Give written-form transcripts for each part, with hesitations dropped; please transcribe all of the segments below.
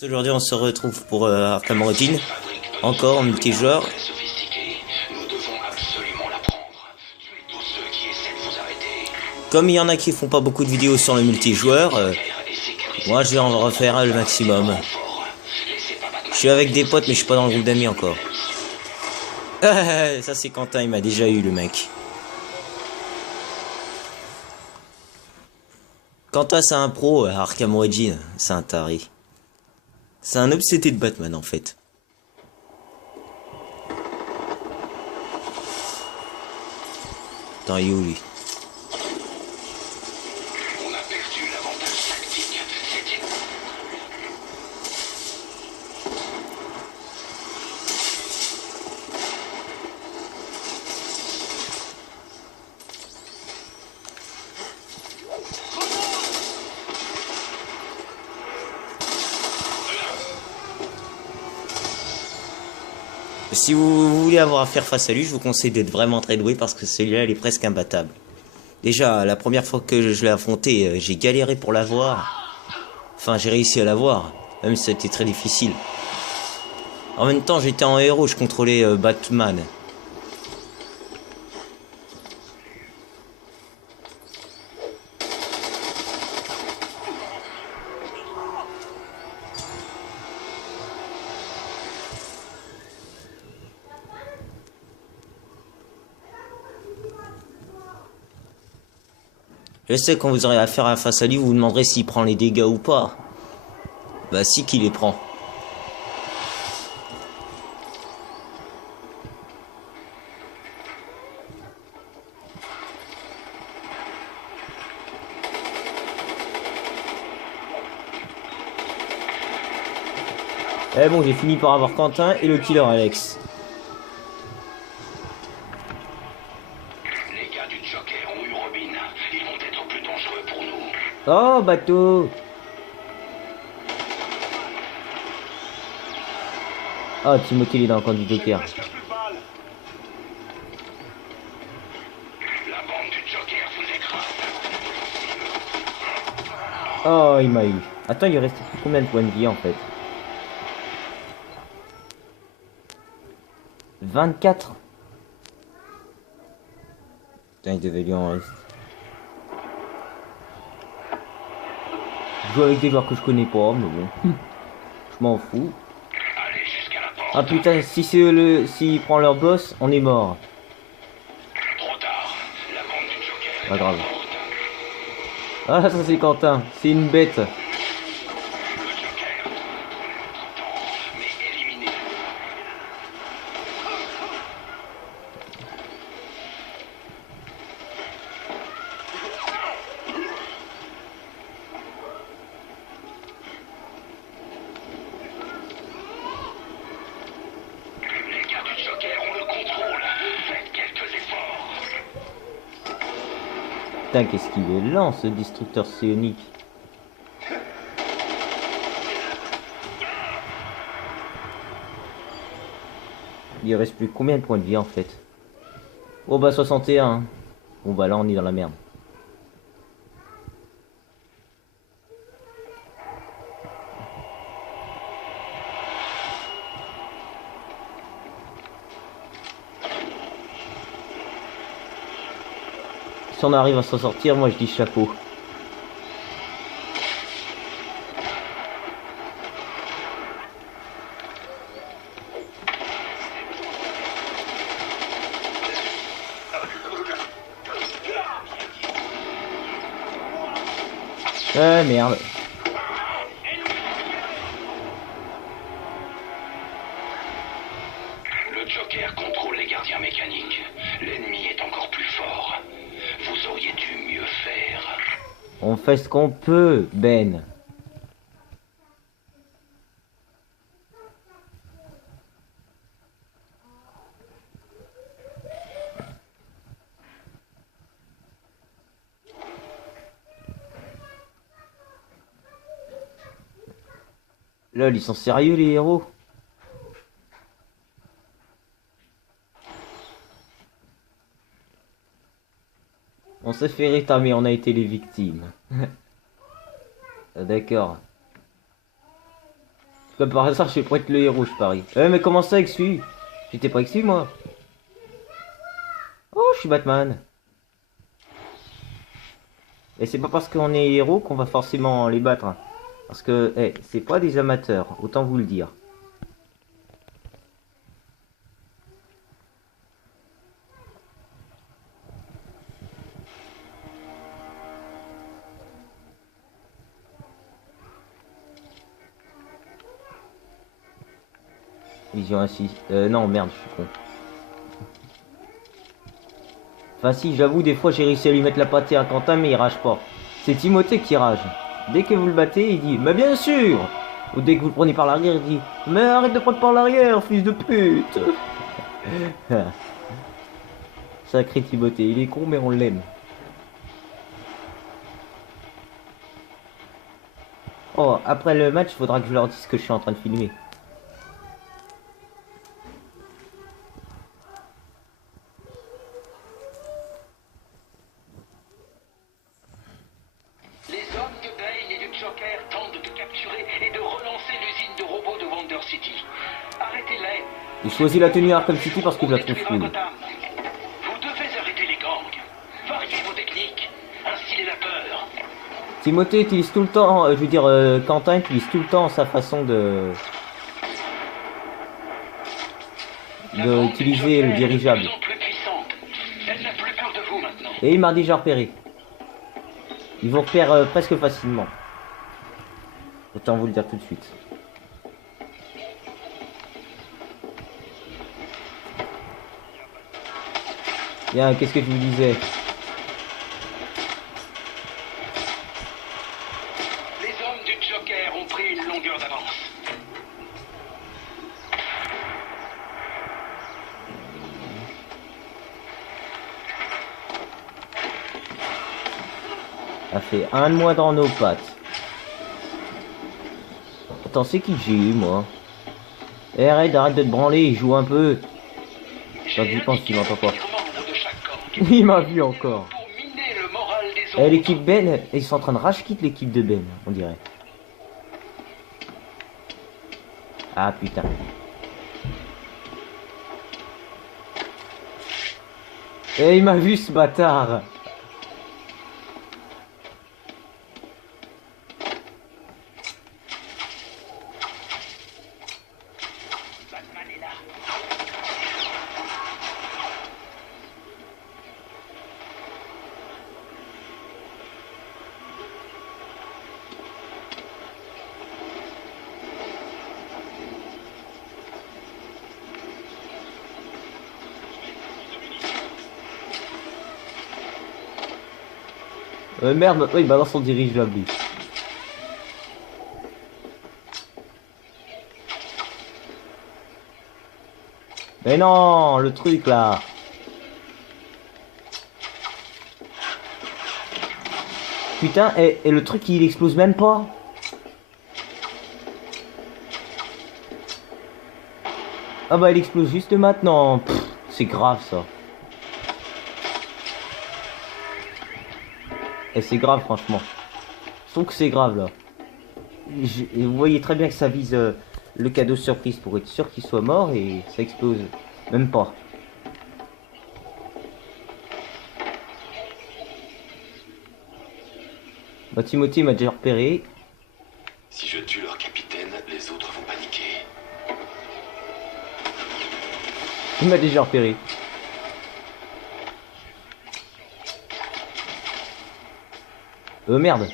Aujourd'hui on se retrouve pour Arkham Origins, encore en multijoueur. Comme il y en a qui font pas beaucoup de vidéos sur le multijoueur, moi je vais en refaire le maximum. Je suis avec des potes mais je suis pas dans le groupe d'amis encore. Ça c'est Quentin, il m'a déjà eu le mec. Quentin c'est un pro à Arkham Origins, c'est un taré. C'est un obsédé de Batman en fait. Attends, il est où lui? Si vous voulez avoir à faire face à lui, je vous conseille d'être vraiment très doué parce que celui-là, il est presque imbattable. Déjà, la première fois que je l'ai affronté, j'ai galéré pour l'avoir. Enfin, j'ai réussi à l'avoir, même si c'était très difficile. En même temps, j'étais en héros, je contrôlais Batman. Je sais, quand vous aurez affaire à face à lui, vous vous demanderez s'il prend les dégâts ou pas. Bah si qu'il les prend. Eh bon, j'ai fini par avoir Quentin et le killer Alex. Les gars du Joker ont eu Robin. Ils vont être plus dangereux pour nous. Oh, bateau! Oh, Timothée, il est dans le camp du Joker. La bande du Joker vous écrase. Oh, il m'a eu. Attends, il reste plus combien de points de vie en fait? 24. Putain, il devait lui en rester. Je joue avec des joueurs que je connais pas, mais bon. Je m'en fous. Allez jusqu'à la porte. Ah putain, si c'est s'il prend leur boss, on est mort. Trop tard. La bande du Joker est Pas à grave. la porte. Ah, ça c'est Quentin. C'est une bête. Le Joker. Temps, mais éliminé. Les gars du Joker ont le contrôle. Faites quelques efforts. Putain, qu'est-ce qu'il est lent ce destructeur psionique. Il reste plus combien de points de vie en fait? Oh bah 61. Bon bah là on est dans la merde. Si on arrive à s'en sortir, moi je dis chapeau. Merde. Le Joker contrôle les gardiens mécaniques. L'ennemi est encore plus fort. Vous auriez dû mieux faire. On fait ce qu'on peut, Ben. Lol, ils sont sérieux les héros? On s'est fait rétamer, on a été les victimes. Ah, d'accord. Comme par hasard, je vais pas être le héros, je parie. Mais comment ça avec celui? J'étais pas avec lui, moi. Oh, je suis Batman. Et c'est pas parce qu'on est héros qu'on va forcément les battre. Hein. Parce que, c'est pas des amateurs, autant vous le dire. Vision ainsi. Non, merde, je suis con. Enfin si, j'avoue, des fois j'ai réussi à lui mettre la pâtée à Quentin, mais il rage pas. C'est Timothée qui rage. Dès que vous le battez, il dit « Mais bien sûr !» Ou dès que vous le prenez par l'arrière, il dit « Mais arrête de prendre par l'arrière, fils de pute !» Sacré Timothée, il est con, mais on l'aime. Oh, après le match, il faudra que je leur dise que je suis en train de filmer. Les hommes de Bane et du Joker tentent de te capturer et de relancer l'usine de robots de Wonder City. Arrêtez-les. J'ai choisi la tenue Arkham City parce que je la trouve Détruira cool. Gotham. Vous devez arrêter les gangs. Variez vos techniques. Instillez la peur. Timothée utilise tout le temps, je veux dire, Quentin utilise tout le temps sa façon de utiliser le dirigeable. De plus en plus puissante. Elle n'a plus peur de vous maintenant. Et il m'a déjà repéré. Ils vous repèrent presque facilement. Autant vous le dire tout de suite. Bien, qu'est-ce que je vous disais? Les hommes du Joker ont pris une longueur d'avance. Ça fait un de moins dans nos pattes. Attends, c'est qui j'ai eu, moi? Arrête de te branler, il joue un peu. Quand j'y pense, il m'entend pas. Il m'a vu encore. Pour miner le moral des autres. L'équipe Ben, ils sont en train de rage quitte l'équipe de Ben, on dirait. Ah putain. Et il m'a vu ce bâtard. Batman est là. Merde, maintenant il balance son dirigeable lui. Mais non, le truc là. Putain, et le truc il explose même pas. Ah bah il explose juste maintenant. C'est grave ça. Et c'est grave franchement. Je trouve que c'est grave là. Vous voyez très bien que ça vise le cadeau surprise pour être sûr qu'il soit mort et ça explose. Même pas. Bah Timothy m'a déjà repéré. Si je tue leur capitaine, les autres vont paniquer. Il m'a déjà repéré. Merde.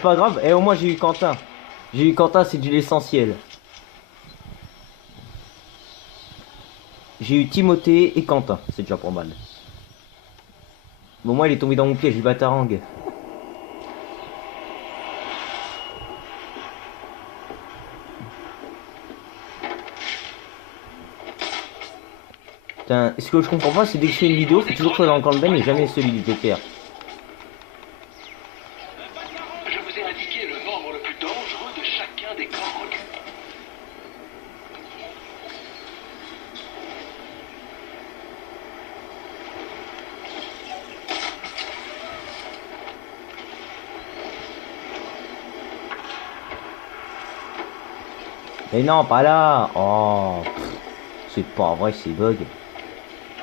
Pas grave, au moins j'ai eu Quentin. J'ai eu Quentin, c'est de l'essentiel. J'ai eu Timothée et Quentin, c'est déjà pas mal. Bon, moi il est tombé dans mon piège du batarangue. Putain, ce que je comprends pas, c'est dès que je fais une vidéo, faut toujours que dans le camp de Ben et jamais celui du Joker. Je vous ai indiqué le membre le plus dangereux de chacun des gangs. Mais non, pas là. Oh, c'est pas vrai, c'est bug.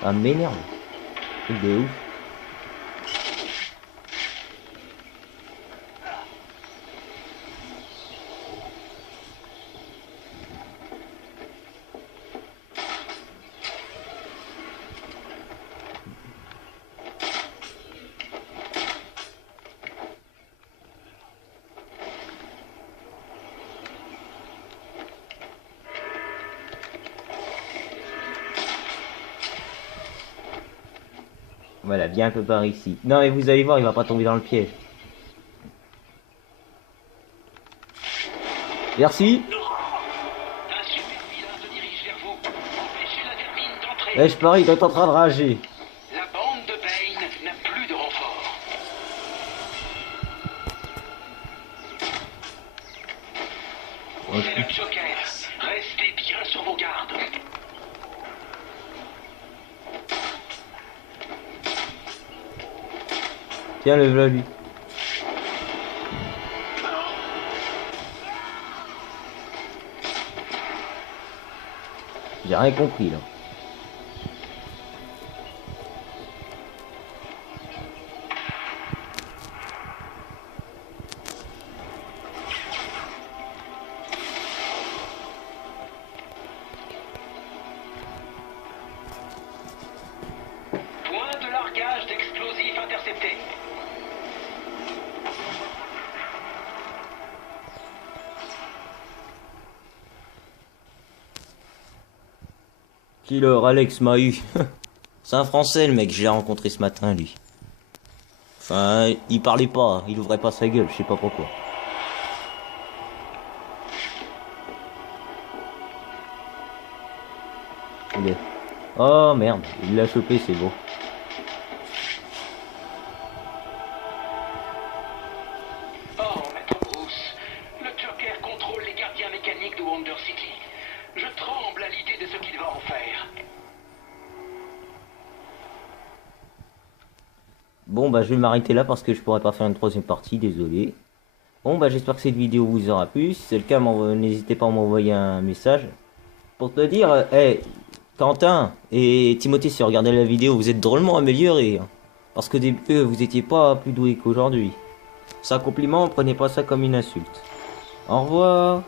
Ça m'énerve. Truc de ouf. Voilà, bien un peu par ici. Non, mais vous allez voir, il va pas tomber dans le piège. Merci. Un super vilain se dirige vers vous. Empêchez la vermine d'entrer. Eh, je parie, il est en train de rager. La bande de Bane n'a plus de renfort. C'est le Joker. Restez bien sur vos gardes. Tiens, le voilà lui. J'ai rien compris là. Point de largage d'explosifs interceptés. Killer Alex m'a eu. C'est un Français le mec, je l'ai rencontré ce matin lui. Enfin, il parlait pas, il ouvrait pas sa gueule, je sais pas pourquoi. Il est... Oh merde, il l'a chopé, c'est beau. Oh, Maître Bruce, le Joker contrôle les gardiens mécaniques de Wonder City. Je tremble à l'idée de ce qu'il va en faire. Bon bah je vais m'arrêter là parce que je pourrais pas faire une troisième partie, désolé. Bon bah j'espère que cette vidéo vous aura plu, si c'est le cas n'hésitez pas à m'envoyer un message. Pour te dire, hey, Quentin et Timothée, si vous regardez la vidéo, vous êtes drôlement améliorés. Hein. Parce qu'au début, vous étiez pas plus doué qu'aujourd'hui. C'est un compliment, prenez pas ça comme une insulte. Au revoir.